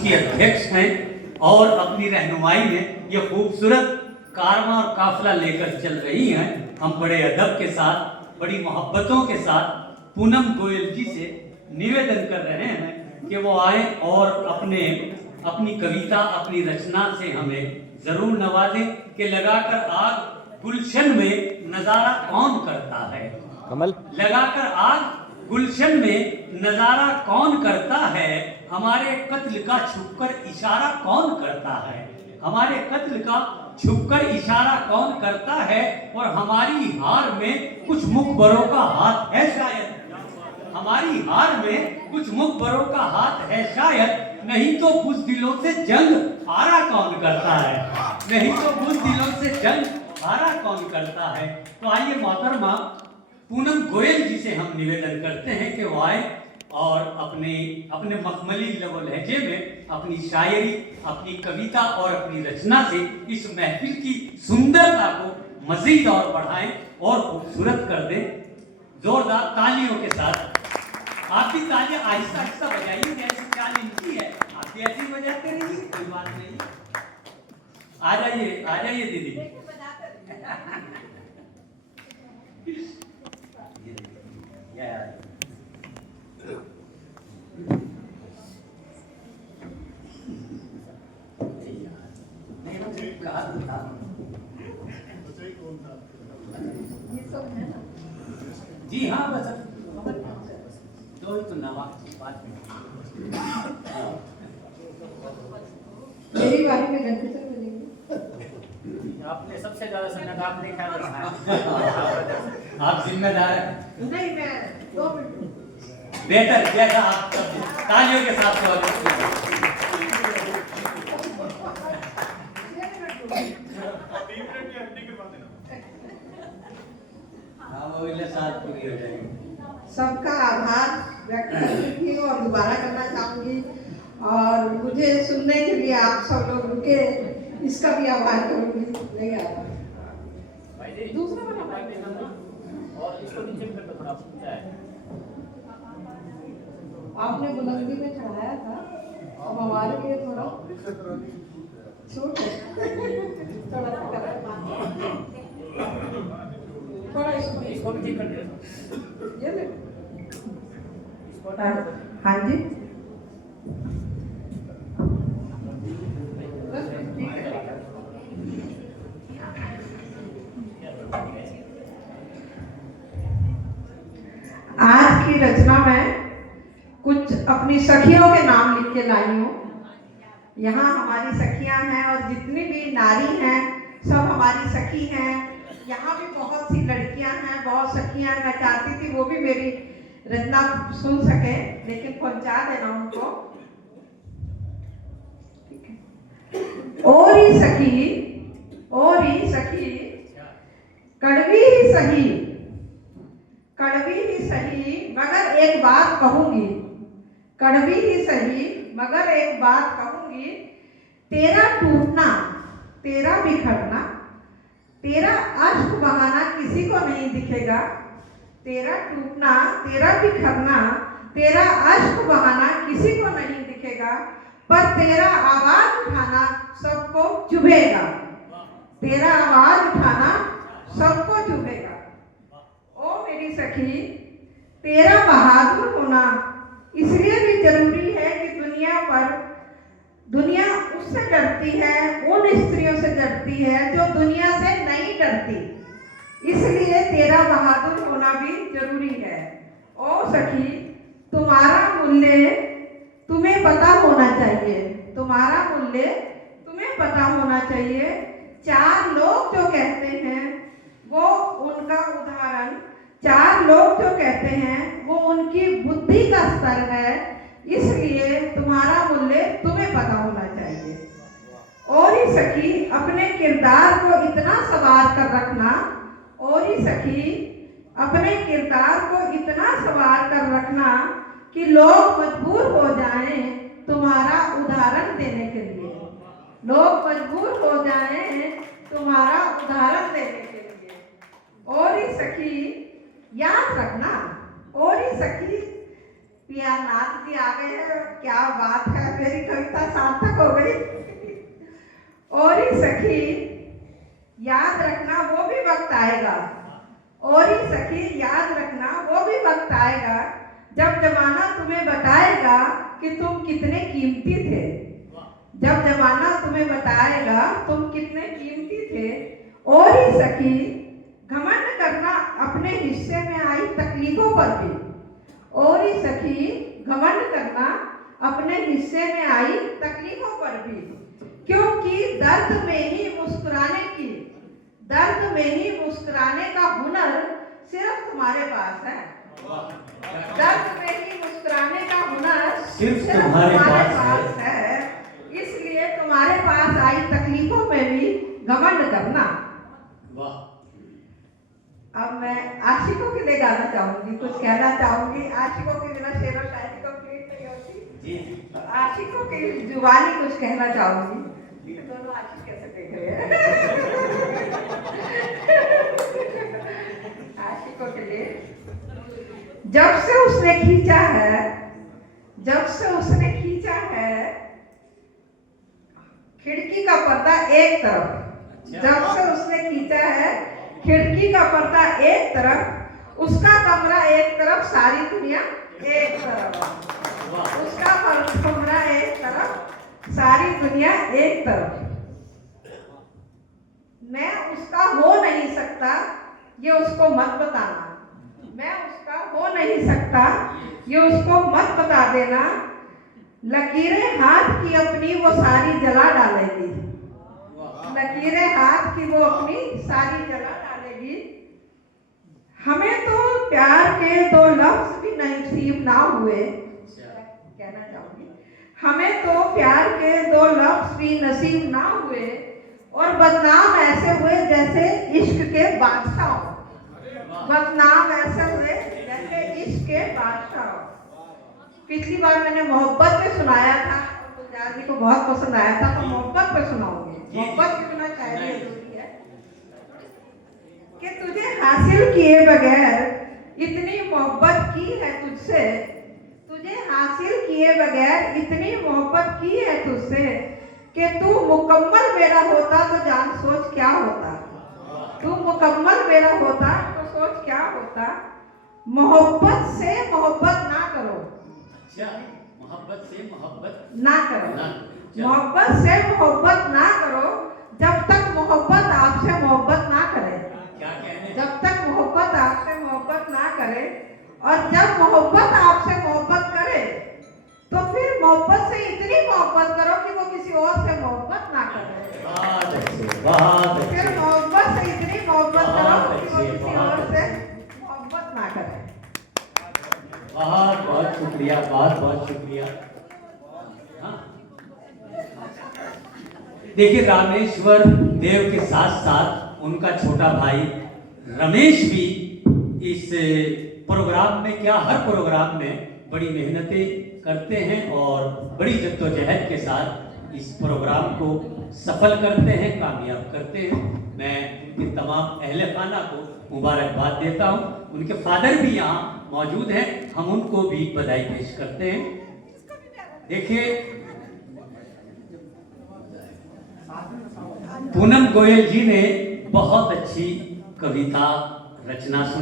उसकी अध्यक्ष हैं और अपनी रहनुमाई में ये खूबसूरत कारवां और काफिला लेकर चल रही हैं। हम बड़े अदब के साथ, बड़ी मोहब्बतों के साथ पूनम गोयल जी से निवेदन कर रहे हैं कि वो आए और अपनी कविता, अपनी रचना से हमें जरूर नवाजें कि लगाकर आग गुलशन में नजारा कौन करता है। कमल लगाकर आग गुलशन में नजारा कौन करता है, हमारे कत्ल का छुपकर इशारा कौन करता है। हमारे कत्ल का छुपकर इशारा कौन करता है, और हमारी हार में कुछ मुखबरों का हाथ है शायद। हमारी हार में कुछ मुखबरों का हाथ है शायद, नहीं तो बुज़दिलों से जंग हारा कौन करता है। नहीं तो बुज़दिलों से जंग हारा कौन करता है। तो आइए मोहतरमा पूनम गोयल जी से हम निवेदन करते हैं कि वो आए और अपने मखमली लहजे में अपनी शायरी, अपनी कविता और अपनी रचना से इस महफिल की सुंदरता को मजीद और बढ़ाएं और खूबसूरत कर दें। जोरदार तालियों के साथ। आप भी तालियां आहिस्ता आहिस्ता बजाइए, जैसे चाल इनकी है आप भी ऐसे ही बजाते रहिए, कोई बात नहीं। आ जाइए दीदी। जी हाँ, बस दो ही तो नवा बात मेरी बारी में घंटे तक बजेंगे। आपने सबसे ज्यादा संगत आपने ख्याल रखा है। आप जिम्मेदार हैं। नहीं, मैं 2 मिनट। बेहतर, जैसा आप तालियों के साथ स्वागत कीजिए। पूरी हो जाएगी। सबका आभार व्यक्त करती थी और दोबारा करना चाहूंगी, और मुझे सुनने के लिए आप सब लोग रुके, इसका भी आभार करूंगी। नहीं आ रहा दूसरा वाला और इसको नीचे कर थोड़ा ऊंचा है। आपने बुलंदी में चढ़ाया था, अब हमारे लिए थोड़ा छूट है। थोड़ा इसको भी ठीक कर दे। ये ले। हाँ जी, आज की रचना में कुछ अपनी सखियों के नाम लिख के लाई हूँ। यहाँ हमारी सखियाँ हैं और जितनी भी नारी हैं सब हमारी सखी हैं। यहाँ भी बहुत सी लड़कियाँ हैं, बहुत सखियाँ। मैं चाहती थी वो भी मेरी रचना सुन सके, लेकिन पहुँचा देना उनको। और ही सखी कड़वी ही सही, कड़वी ही सही मगर एक बात कहूंगी। कड़वी ही सही मगर एक बात कहूंगी, तेरा टूटना, तेरा बिखरना, तेरा अश्क बहाना किसी को नहीं दिखेगा। तेरा टूटना, तेरा बिखरना, तेरा अश्क बहाना किसी को नहीं दिखेगा, पर तेरा आवाज उठाना सबको चुभेगा। तेरा आवाज उठाना सबको चुभेगा। ओ मेरी सखी, तेरा बहादुर होना इसलिए भी जरूरी है कि दुनिया उससे डरती है, उन स्त्रियों से डरती है जो दुनिया से नहीं डरती। इसलिए तेरा बहादुर होना भी जरूरी है। ओ सखी, तुम्हारा मूल्य तुम्हें पता होना चाहिए। तुम्हारा मूल्य तुम्हें पता होना चाहिए। 4 लोग जो कहते हैं वो उनका उदाहरण, 4 लोग जो कहते हैं वो उनकी बुद्धि का स्तर है। इसलिए तुम्हारा मूल्य तुम्हें पता होना चाहिए। और ही सखी, अपने किरदार को इतना सवार कर रखना। और ही सखी, अपने किरदार को इतना सवार कर रखना कि लोग मजबूर हो जाएं तुम्हारा उदाहरण देने के लिए। लोग मजबूर हो जाएं तुम्हारा उदाहरण देने के लिए। और ही सखी, याद रखना। और ही सखी, पिया नाथ जी आ गए हैं, क्या बात है। मेरी कविता और ही सखी याद रखना वो भी वक्त आएगा, और ही सखी याद रखना वो भी वक्त आएगा जब जमाना तुम्हें बताएगा कि तुम कितने कीमती थे। जब जमाना तुम्हें बताएगा तुम कितने कीमती थे। और ही सखी घमंड करना अपने हिस्से में आई तकलीफों पर भी। और ही सखी घमंड करना अपने हिस्से में आई तकलीफों पर भी, क्योंकि दर्द में ही मुस्कुराने का हुनर सिर्फ तुम्हारे पास है। दर्द में ही मुस्कुराने का हुनर सिर्फ तुम्हारे पास है। इसलिए तुम्हारे पास आई तकलीफों में भी घमंड करना। अब मैं आशिकों के लिए गाना चाहूंगी, कुछ कहना चाहूंगी। आशिकों के बिना शेर और शायरी कंप्लीट नहीं होती। तो आशिकों की जुबानी कुछ कहना चाहूंगी। दोनों आशिक कैसे देख रहे हैं? आशिकों के लिए जब से उसने खिड़की का पर्दा एक तरफ, जब से उसने खींचा है खिड़की का पर्दा एक तरफ, उसका कमरा एक तरफ, सारी दुनिया एक तरफ। उसका कमरा एक तरफ, सारी दुनिया एक तरफ। मैं उसका हो नहीं सकता, ये उसको मत बताना। मैं उसका हो नहीं सकता, ये उसको मत बता देना। लकीरें हाथ की अपनी वो सारी जला डालेगी। लकीरें हाथ की वो अपनी सारी जला डालेगी। हमें तो प्यार के दो लफ्ज भी नसीब ना हुए, कहना चाहूंगी। हमें तो प्यार के दो लफ्ज भी नसीब ना हुए, और बदनाम ऐसे हुए जैसे इश्क के बादशाह। बदनाम ऐसे हुए जैसे इश्क के बादशाह। पिछली बार मैंने मोहब्बत पे सुनाया था, गुलजार जी को बहुत पसंद आया था, तो मोहब्बत पे सुनाऊंगी। मोहब्बत के बिना शायरी अधूरी है। कि तुझे हासिल किए बगैर इतनी मोहब्बत की है तुझसे, तुझे हासिल किए बगैर इतनी मोहब्बत की है तुझसे, कि तू मुकम्मल मेरा होता तो जान सोच क्या होता। तू मुकम्मल मेरा होता तो सोच क्या होता। मोहब्बत से मोहब्बत ना करो। मोहब्बत से मोहब्बत ना करो। मोहब्बत से मोहब्बत ना करो जब तक मोहब्बत आपसे मोहब्बत ना करे। क्या कहने? जब तक मोहब्बत आपसे मोहब्बत ना करे, और जब मोहब्बत आपसे मोहब्बत करे तो फिर मोहब्बत से इतनी मोहब्बत करो कि वो किसी और से मोहब्बत ना करे। बहुत अच्छे। फिर मोहब्बत से इतनी मोहब्बत करो कि वो किसी और से मोहब्बत ना करे। बहुत बहुत शुक्रिया, बहुत बहुत शुक्रिया। हाँ? देखिए, रामेश्वर देव के साथ साथ उनका छोटा भाई रमेश भी इस प्रोग्राम में, क्या हर प्रोग्राम में बड़ी मेहनतें करते हैं और बड़ी जद्दोजहद के साथ इस प्रोग्राम को सफल करते हैं, कामयाब करते हैं। मैं उनके तमाम अहले खाना को मुबारकबाद देता हूँ। उनके फादर भी यहाँ मौजूद हैं, हम उनको भी बधाई पेश करते हैं। देखिए, पूनम गोयल जी ने बहुत अच्छी कविता रचना सुनी।